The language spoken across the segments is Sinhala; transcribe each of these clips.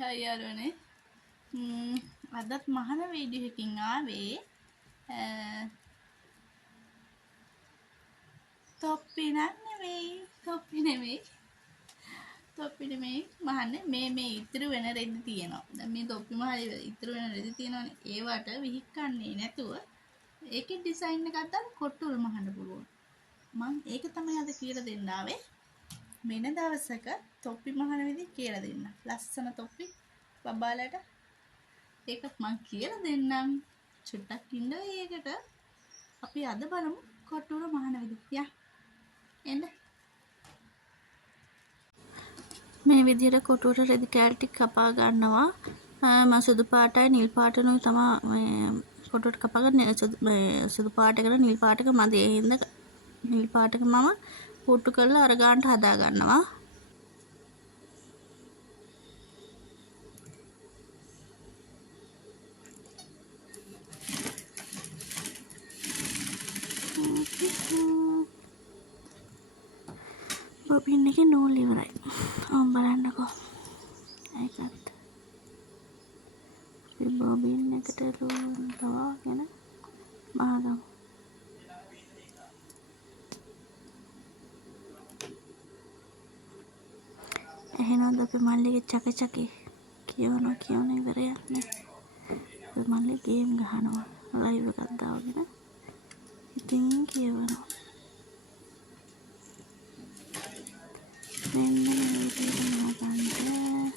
හයි යාළුවනේ. අදත් මහන වීඩියෝ එකකින් ආවේ තොප්පි නෙමෙයි මහන්නේ මේ ඉතුරු වෙන රෙදි තියෙනවා. දැන් මේ තොප්පි මහලි ඉතුරු වෙන රෙදි තියෙනවානේ. ඒවට විහික්කන්නේ නැතුව ඒකේ ඩිසයින් එකක් දාලා කොට්ටුවල මහන්න පුළුවන්. මම ඒක තමයි අද කියලා දෙන්න ආවේ. වෙන දවසක තොප්පි මහන විදි කියලා දෙන්න. ලස්සන තොප්පි බබාලට ඒක මං කියලා දෙන්නම්. චුට්ටක් ඉන්න ඒකට අපි අද බලමු කොට්ටුවල මහන විදි. යා එන්න. මේ විදිහට කොටුවට රෙදි කෑලි ටික කපා ගන්නවා. මම සුදු පාටයි නිල් පාටනුයි තමයි මේ කොටුවට කපා ගන්න. සුදු පාටකට නිල් පාටක මදි. ඒ හින්දා නිල් පාටක මම පුට්ටු කරලා අර ගන්නට හදා ගන්නවා. බොබින් එකේ නූල් ඉවරයි. බලන්නකෝ. ඒකත් අපි බොබින් එකට නූල් තවාගෙන මහගමු. එහෙනම් අපි මල්ලිගේ චකචකේ කියවන ඉවරයක් නේ. අපි මල්ලි ගේම් ගහනවා. ලයිව් එකක් දාගෙන ඉතින් කියවනවා. මෙන්න මේ විදිහට මහගන්න.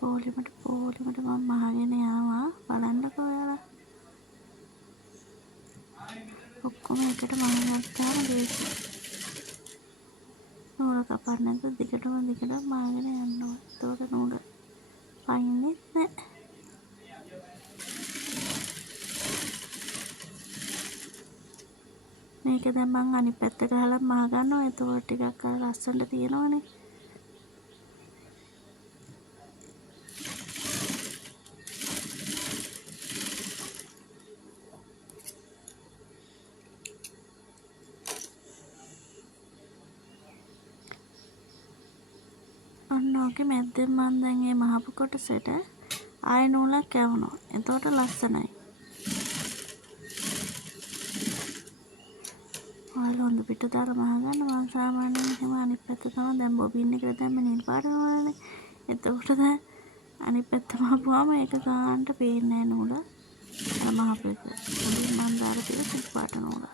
පොලිමට මම මහගෙන යනවා. බලන්නකෝ ඔයාලා. ඔක්කොම එකට මහගත්තාම දෙයක්. නූල කපන්න නැතුව දිගටම මහගෙන යන්න ඕන. ඒතකොට නූල පයින්නේ නැහැ. මේක දැන් මම අනිත් පැත්ත ගහලා මහ ගන්නවා. ඒතකොට ටිකක් අර ලස්සනට තියෙනවනේ. ඔන්න ඕකේ මැද්දෙන් මම දැන් මේ මහපු කොටසට ආය නූලක් යවනවා. එතකොට ලස්සනයි. ඔයාලා හොඳ පිට දාලා මහ ගන්න. මම සාමාන්‍යයෙන් එහෙම අනිත් පැත්ත තමයි දැන් බොබින් එකට දැම්ම නිල් පාට නූලනේ. එතකොට දැන් අනිත් පැත්ත මහපුවාම ඒක ගන්නට පේන්නේ නැහැ නූල. අර මහපු එක. මුලින් මම දාලා තියෙන නිල් පාට නූල.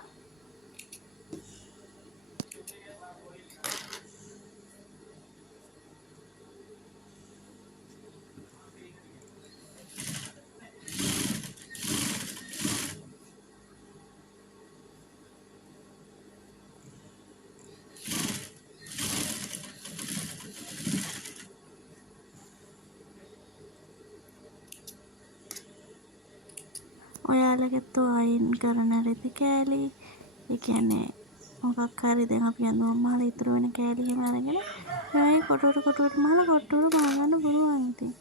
ඔයාලගෙත් අයින් කරන රෙදි කෑලි, ඒ කියන්නේ මොකක් හරි දැන් අපි අඳුම් මහලා ඉතුරු වෙන කෑලි එහෙම අරගෙන මේ කොටුවට මහලා කොටුවට මහ ගන්න පුළුවන්. ඉතින්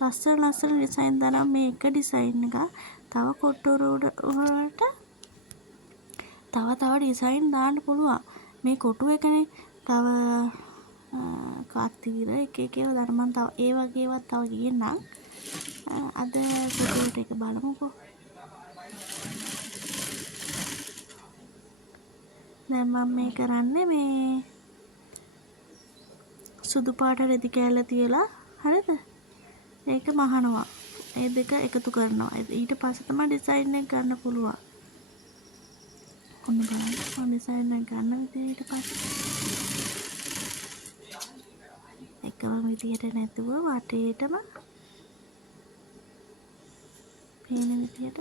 ලස්සන ඩිසයින් දාලා මේ එක ඩිසයින් එක තව කොටුවට වලට තව ඩිසයින් දාන්න පුළුවන්. මේ කොටු එකනේ තව කාතිර එක ඒවා දාන්න මම තව ඒ වගේ ඒවා තව ගියනම් අද කොටුවට එක බලමුකෝ. දැන් මම මේ කරන්නේ මේ සුදු පාට රෙදි කෑල්ල තියලා හරිද? ඒක මහනවා. ඒ දෙක එකතු කරනවා. ඊට පස්සේ තමයි ඩිසයින් එක ගන්න පුළුවන්. ඔන්න බලන්න. ඔන්න ඩිසයින් එක ගන්න විදිහ ඊට පස්සේ එකම විදියට නැතුව වටේටම පේන විදියට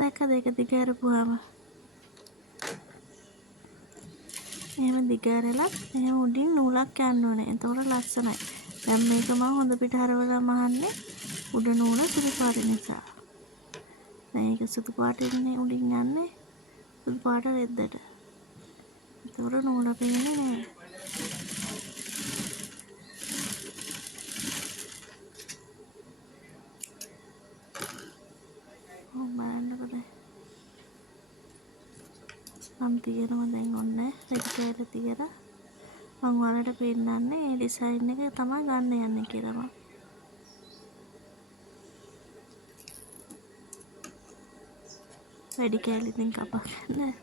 දැක්ක දෙක දිග අරපුවාම එහෙම දිග ඇරලා එහෙම උඩින් නූලක් යන්න ඕනේ. එතකොට ලස්සනයි. දැන් මේක මම හොඳ පිට හරවලා මහන්නේ උඩ නූල සුදු පාට නිසා. දැන් ඒක සුදු පාටින්නේ උඩින් යන්නේ සුදු පාට රෙද්දට. එතකොට නූල පේන්නේ නෑ. කෑල්ල තියලා මම ඔයාලට පෙන්නන්නේ ඒ ඩිසයින් එක තමයි ගන්න යන්නේ කියලා මම. වැඩි කෑලි ඉතින් කපා ගන්න.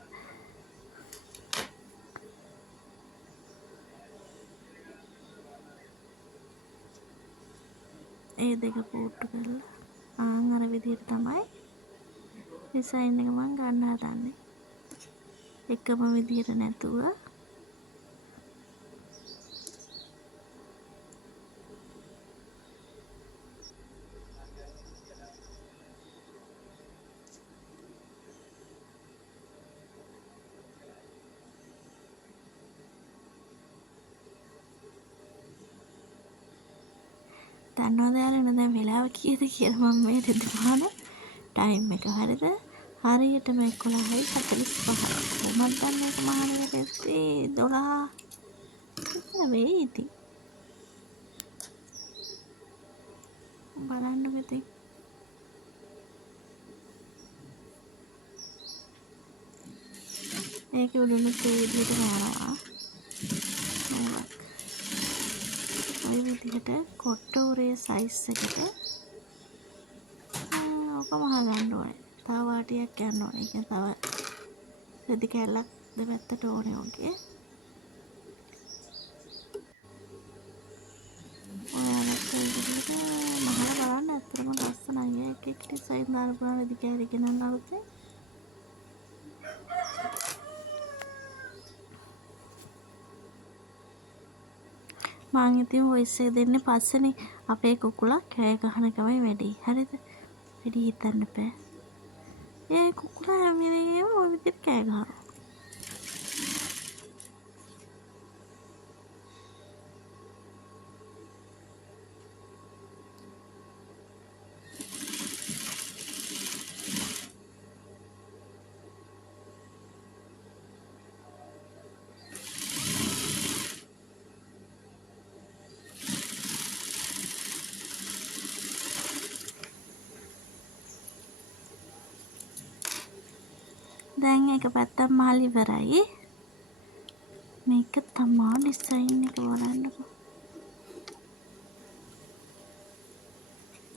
ඒ දෙක පෝට්ටු කරලා අර විදිහට තමයි ඩිසයින් එක මම ගන්න හදන්නේ. එකම විදිහට නැතුව දන්නවද යාළුවනේ දැන් වෙලාව කීයද කියලා මම මේ දෙදමාන ටයිම් එක හරියද? හරියටම 11:45. කොහොමද දන්නේ ඒක මහානගර පස්සේ 12 විතර වෙයි ඉතින්. බලන්නකො ඉතින්. මේකේ උඩුනුත් ඒ විදිහටම යනවා. ඔය විදිහට කොට්ට උරේ සයිස් එකට ඔක මහගන්න ඕනේ. තව වාටියක් යන්න ඕනේ. ඒ කියන්නේ තව රෙදි කැල්ලක් දෙපැත්තට ඕනේ ඔගේ. ඔයාලට ඒ විදිහට මහලා බලන්න ඇත්තටම ලස්සනයි. එක එක ඩිසයින් දාන්න පුළුවන් රෙදි කැල්ල ගෙනල්ලා අලුතෙන්. මං ඉතින් වොයිස් එක දෙන්නේ පස්සේනේ. අපේ කුකුලා කෑ ගහන එකමයි වැඩි. හරිද? වැඩි හිතන්න බෑ. ඒ කුකුලා හැම වෙලේම ওই විදිහට කෑ ගහනවා. දැන් එක පැත්තක් මහල ඉවරයි. මේක තමයි ඩිසයින් එක බලන්නකො.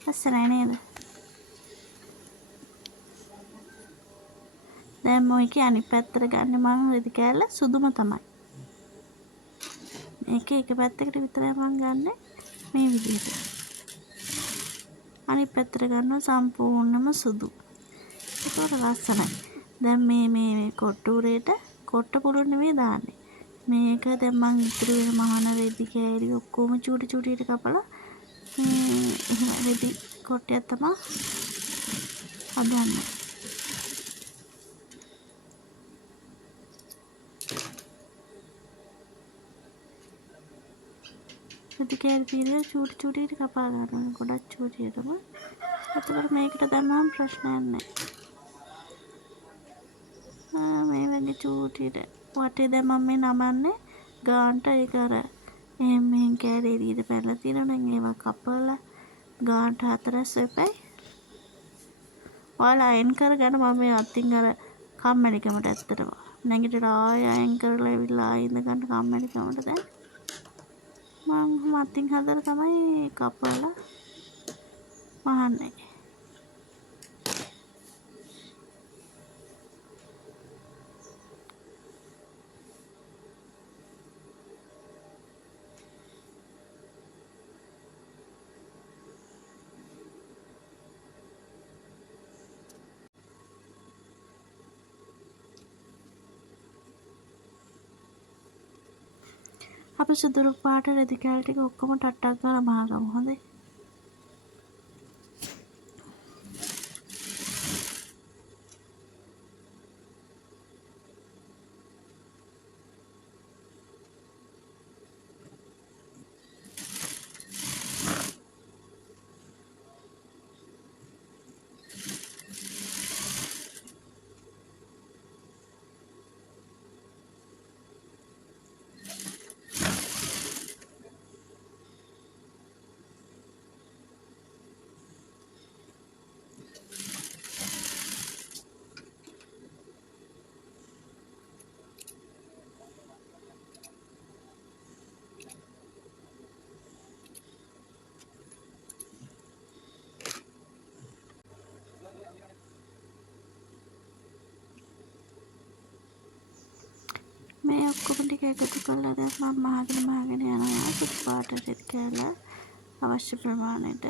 ලස්සනයි නේද? දැන් මොකේ අනිත් පැත්තට ගන්න මම රෙදි කෑල්ල සුදුම තමයි. මේක එක පැත්තකට විතරයි මම ගන්නෙ මේ විදිහට. අනිත් පැත්තට ගන්නවා සම්පූර්ණම සුදු. ඒක ලස්සනයි. දැන් මේ කොට්ටුරේට කොට්ට පුළුන් නෙමෙයි දාන්නේ. මේක දැන් මං ඉතුරු වෙන මහාන රෙදි කෑලි ඔක්කොම චූටි චූටියට කපලා එහෙම රෙදි කොට්ටයක් තමයි හදන්නේ. රෙදි කෑලි తీරලා චූටි චූටියට කපා ගන්නවා. ගොඩක් චූටියටම. එතකොට මේකට දැම්මම ප්‍රශ්නයක් නැහැ. මේ වගේ චූටියට වටේ දැන් මම මේ නමන්නේ ගාන්ට ඒක අර මෙහෙන් කෑලි එළියට පැනලා තියෙනවා නම් ඒවා කපලා ගාන්ට හතරස් වෙපයි. ඔයාලා අයන් කරගන්න මම මේ අතින් අර කම්මැලිකමට ඇත්තටම නැගිටලා ආයෙ අයන් කරලා ඇවිල්ලා ආයෙ ඉඳ ගන්න කම්මැලිකමට දැන් මම අතින් හදලා තමයි කපලා මහන්නේ. අපි සුදුරු පාට රෙදි කෑලි ටික ඔක්කොම ටට්ටක් ගාලා මහගමු. හොඳයි. මේ ඔක්කොම ටික එකතු කරලා දැන් මම මහගෙන යනවා සුදු පාට රෙදි කෑල්ල අවශ්‍ය ප්‍රමාණයට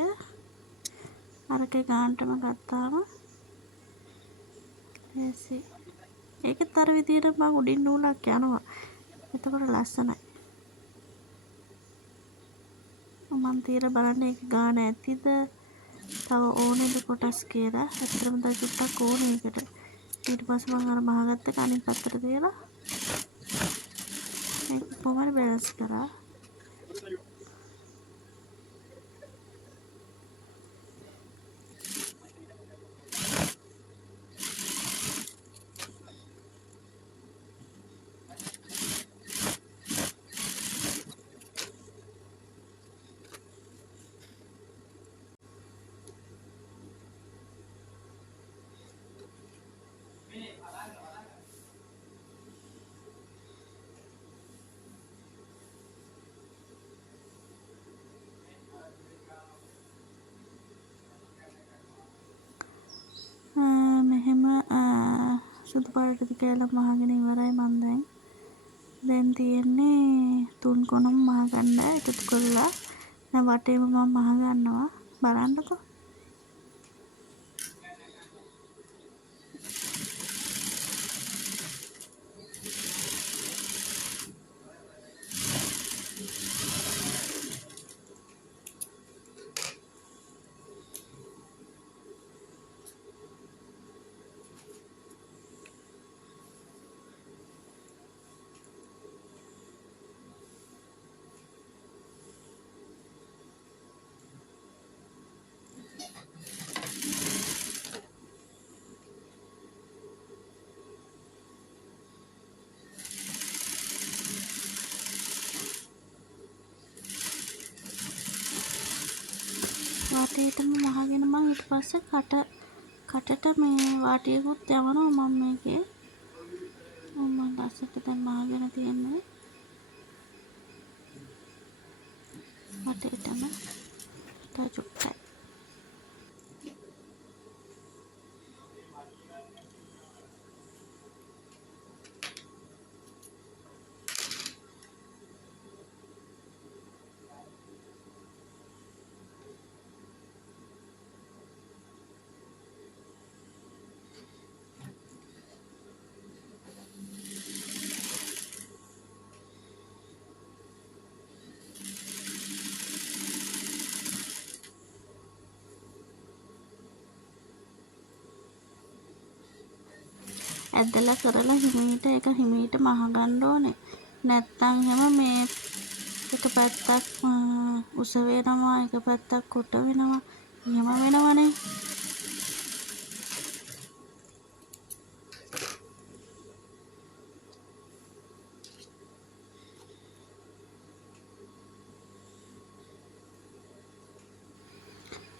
අරකේ ගානටම ගත්තාම ලේසි. ඒකෙත් අර විදියට මම උඩින් නූලක් යනවා. එතකොට ලස්සනයි. මම තියලා බලන්න ඒක ගාන ඇතිද තව ඕනේද කොටස් කියලා. ඇත්තටම තව චුට්ටක් ඕනේ ඒකට. ඊට පස්සේ මම අර මහගත්ත එක අනිත් පැත්තට තියලා ඒක කොහොමද බැලන්ස් කරා. මෙහෙම සුදු පාට රෙදි කෑල්ලක් මහගෙන ඉවරයි මම දැන් තියෙන්නේ 3 කොනම මහගන්න එකතු කරලා දැන් වටේම මම මහගන්නවා බලන්නකෝ. වටේටම මහගෙන මම ඊට පස්සේ කටට මේ වාටියකුත් යවනවා මම මේකේ. මම ලස්සට දැන් මහගෙන තියන්නේ වටේටම තව චුට්ටයි. ඇදලා කරලා හිමීට ඒක හිමීට මහගන්න ඕනේ. නැත්තම් එහෙම මේ එක පැත්තක් උස වෙනවා එක පැත්තක් කොට වෙනවා. එහෙම වෙනවනේ.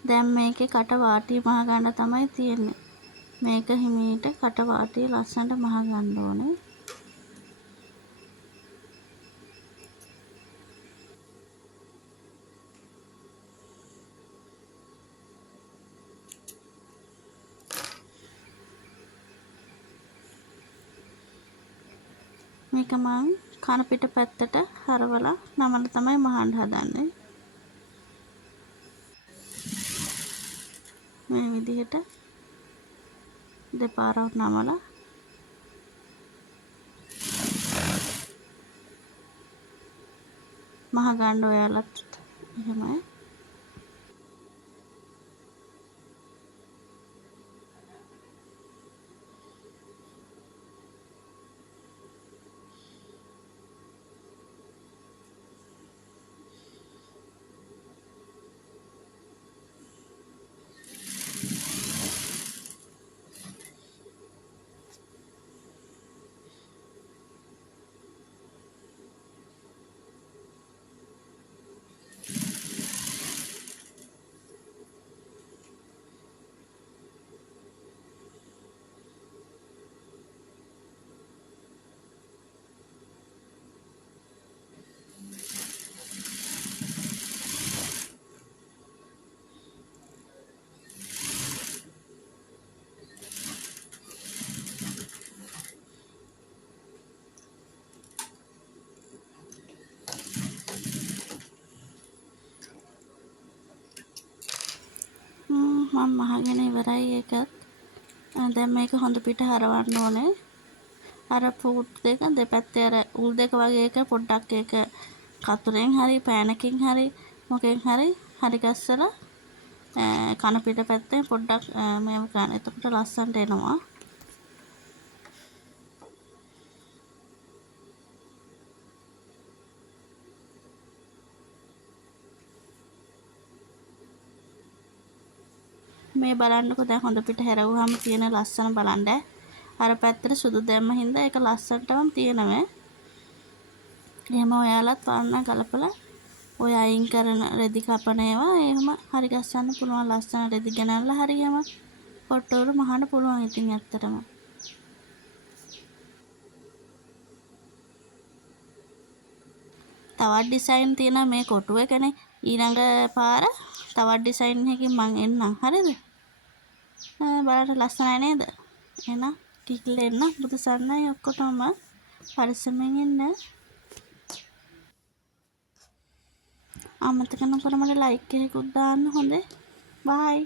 දැන් මේකේ කට වාටිය මහගන්න තමයි තියෙන්නේ. මේක හිමීට කට වාටිය ලස්සනට මහගන්න ඕනේ. මේක මං කන පිට පැත්තට හරවලා නමලා තමයි මහන්න හදන්නේ. මේ විදිහට දෙපාරක් නමලා මහගන්න ඔයාලත් එහෙමයි. මම මහගෙන ඉවරයි ඒකත්. දැන් මේක හොඳ පිට හරවන්න ඕනේ. අර පුට් දෙක දෙපැත්තේ අර උල් දෙක වගේ එක පොඩ්ඩක් ඒක කතුරෙන් හරි පෑනකින් හරි මොකෙන් හරි ගස්සලා කන පිට පැත්තෙන් පොඩ්ඩක් මේව ගන්න. එතකොට ලස්සනට එනවා. මේ බලන්නකො දැන් හොඳ පිට හැරවුවාම තියෙන ලස්සන බලන්න. අර පැත්තට සුදු දැම්ම හින්දා ඒක ලස්සනටම තියෙනවා. එහෙම ඔයාලත් පාන්න ගලපලා ඔය අයින් කරන රෙදි කපන ඒවා එහෙම හරි ගස්සන්න පුළුවන්. ලස්සන රෙදි ගනනලා හරියම කොට්ටවල මහන්න පුළුවන් ඉතින් ඇත්තටම. තවත් ඩිසයින් තියෙනවා මේ කොටුව එකනේ. ඊළඟ පාර තවත් ඩිසයින් එකකින් මං එන්නම්. හරිද? බලන්න ලස්සනයි නේද? එහෙනම් කිකිලෙන්න බුදු සරණයි ඔක්කොටම පරිස්සමෙන් ඉන්න. අමතක නොකර මට ලයික් එකකුත් දාන්න හොඳේ. බයි.